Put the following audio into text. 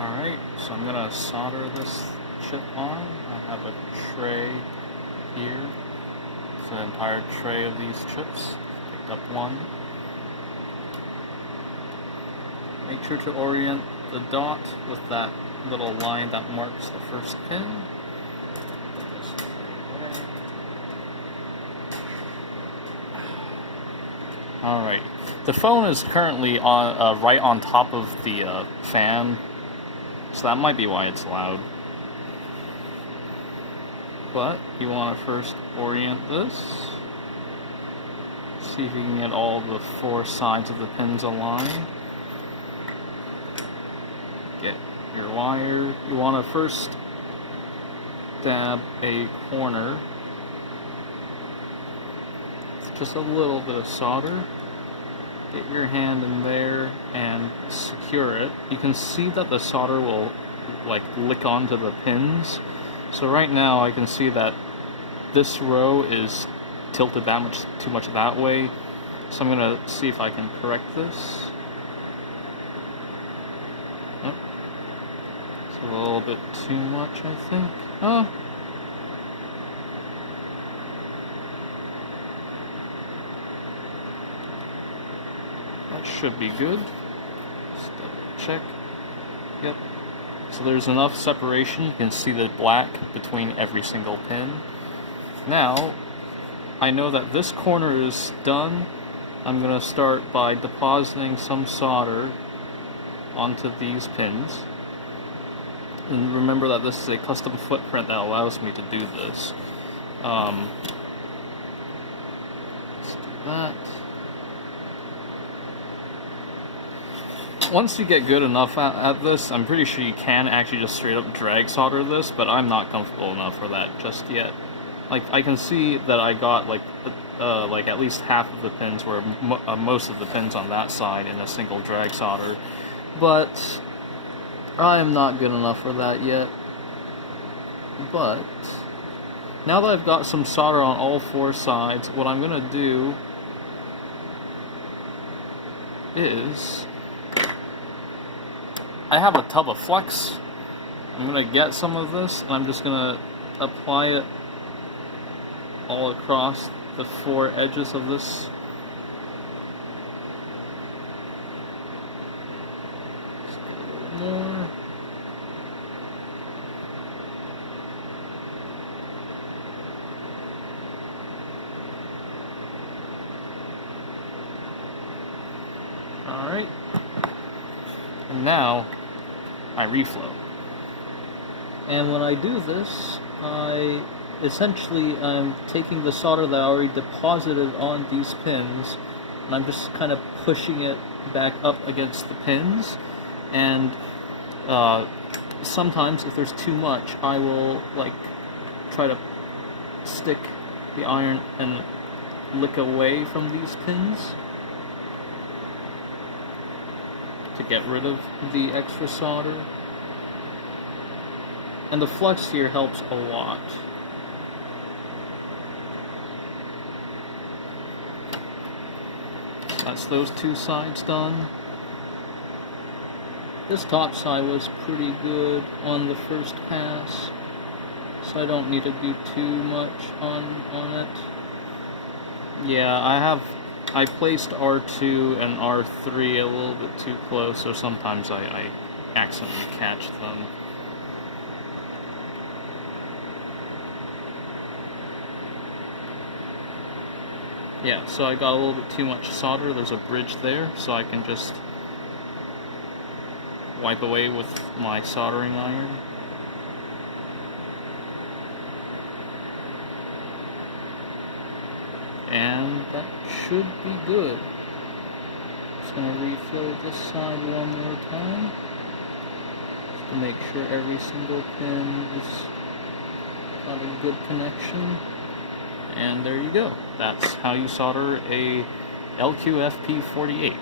Alright, so I'm gonna solder this chip on. I have a tray here. It's an entire tray of these chips. Picked up one. Make sure to orient the dot with that little line that marks the first pin. Alright, the phone is currently on right on top of the fan, so that might be why it's loud. But you want to first orient this, see if you can get all the four sides of the pins aligned. Get your wire. You want to first dab a corner, just a little bit of solder. Get your hand in there and secure it. You can see that the solder will like lick onto the pins. So right now I can see that this row is tilted too much that way. So I'm gonna see if I can correct this. Oh, it's a little bit too much, I think. Oh. That should be good. Just check. Yep. So there's enough separation. You can see the black between every single pin. Now, I know that this corner is done. I'm going to start by depositing some solder onto these pins. And remember that this is a custom footprint that allows me to do this. Let's do that. Once you get good enough at this, I'm pretty sure you can actually just straight up drag solder this, but I'm not comfortable enough for that just yet. Like, I can see that I got like at least half of the pins, where most of the pins on that side in a single drag solder, but I am not good enough for that yet. But now that I've got some solder on all four sides, what I'm gonna do is, I have a tub of flux. I'm going to get some of this, and I'm just going to apply it all across the four edges of this. Just get a little more. Alright. And now, I reflow. And when I do this, I'm taking the solder that I already deposited on these pins, and I'm just kind of pushing it back up against the pins. And sometimes, if there's too much, I will like try to stick the iron and lick away from these pins to get rid of the extra solder. And the flux here helps a lot. That's those two sides done. This top side was pretty good on the first pass, so I don't need to do too much on it. Yeah, I placed R2 and R3 a little bit too close, so sometimes I accidentally catch them. Yeah, so I got a little bit too much solder. There's a bridge there, so I can just wipe away with my soldering iron. And that should be good. Just going to refill this side one more time, just to make sure every single pin is got a good connection. And there you go. That's how you solder a LQFP-48.